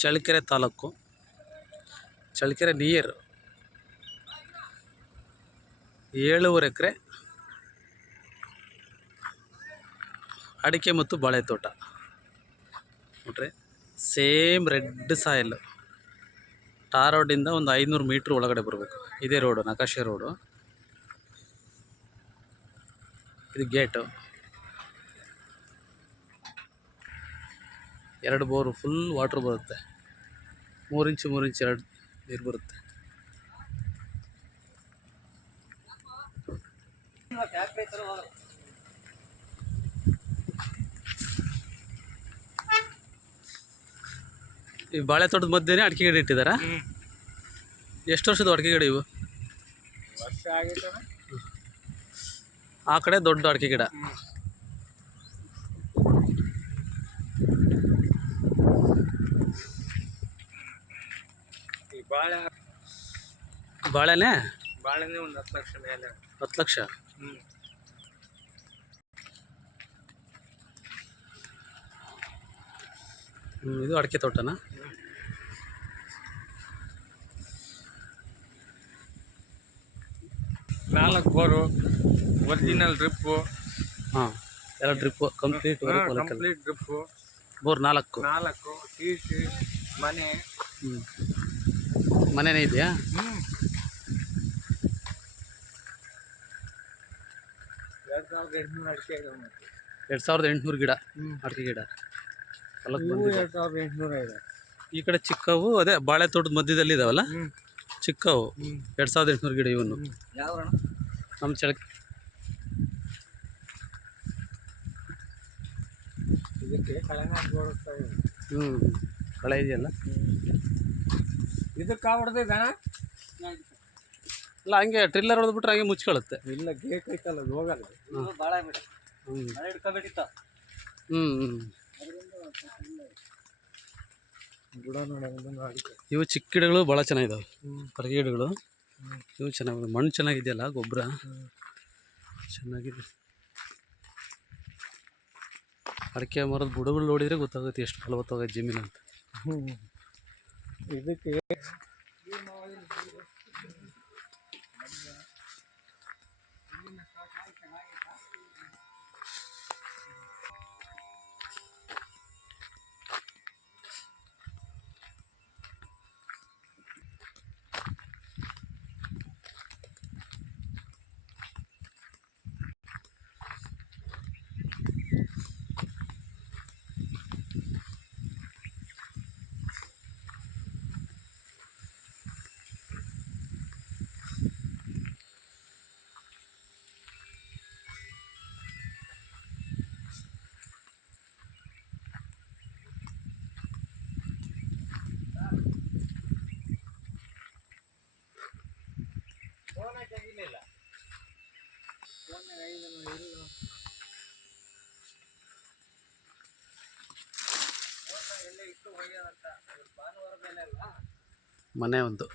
Challakere taluk, Challakere near 7 ಎಕರೆ ಅಡಿಕೆ ಮತ್ತು ಬಾಳೆ ತೋಟ ನೋಡ್ರಿ. Same red soil. ಟಾರ್ ರೋಡಿಂದ ಒಂದು 500 ಮೀಟ್ರ್ ಒಳಗಡೆ ಬರಬೇಕು. ಇದೇ ರೋಡು, ನಕಾಶೆ ರೋಡು. ಇದು ಗೇಟು. 2 ಬೋರು ಫುಲ್ ವಾಟ್ರ್ ಬರುತ್ತೆ. 3 ಇಂಚು 3 ಇಂಚು 2 ನೀರು ಬರುತ್ತೆ. ಈ ಬಾಳೆ ತೋಟದ ಮಧ್ಯೆ ಅಡಿಕೆ ಗಿಡ ಇಟ್ಟಿದ್ದಾರಾ? ಎಷ್ಟು ವರ್ಷದ ಅಡಿಕೆ ಗಿಡ ಇವು? ವರ್ಷ ಆಗಿತ್ತು. ಆ ಕಡೆ ದೊಡ್ಡ ಅಡಿಕೆ ಗಿಡ. ಈ ಬಾಳೆನೇ ಒಂದು 10 ಲಕ್ಷ ಮೇಲೆ. 10 ಲಕ್ಷ. ಇದು ಅಡಿಕೆ ತೋಟನಾ? ನಾಲ್ಕು ಬೋರು, ಒರಿಜಿನಲ್ ಡ್ರಿಪ್ಪು. ಹಾಂ, ಎಲ್ಲ drip complete drip. Bore 4 T ಮನೆ. ಮನೆನೇ ಇದೆಯಾ? 2800 ಅಡಿಕೆ. 2800 ಗಿಡ ಅಡಿಕೆ ಗಿಡ. 2800 ಇದೆ. ಈ ಕಡೆ ಚಿಕ್ಕವು ಅದೇ ಬಾಳೆ ತೋಟದ ಮಧ್ಯದಲ್ಲಿ ಇದಾವಲ್ಲ, ಚಿಕ್ಕವು 2800 ಗಿಡ. ಇವನು ನಮ್ಮ ಇದಕ್ಕೆ ಕಳೆ ಇದೆಯಲ್ಲ, ಇದಕ್ಕೆ ಹೊಡೆದಿದ್ದ ಅಲ್ಲ, ಹಂಗೆ ಟ್ರಿಲ್ಲರ್ ಹೊಡೆದ್ಬಿಟ್ರೆ ಹಂಗೆ ಮುಚ್ಕೊಳ್ಳುತ್ತೆ. ಇಲ್ಲ, ಗೇಟ್ ಐತಲ್ಲ, ಅದು ಹೋಗಲ್ಲ. ಇವು ಚಿಕ್ಕ ಗಿಡಗಳು ಭಾಳ ಚೆನ್ನಾಗಿದ್ದಾವೆ. ಅಡಿಕೆ ಗಿಡಗಳು ಇವು ಚೆನ್ನಾಗಿದೆ. ಮಣ್ಣು ಚೆನ್ನಾಗಿದೆಯಲ್ಲ, ಗೊಬ್ಬರ ಚೆನ್ನಾಗಿದೆ. ಅಡಿಕೆ ಮರದ ಬುಡಗಳು ನೋಡಿದರೆ ಗೊತ್ತಾಗುತ್ತೆ ಎಷ್ಟು ಫಲವತ್ತವಾದ ಜಮೀನು ಅಂತ. ಇದಕ್ಕೆ ಮನೆ ಒಂದು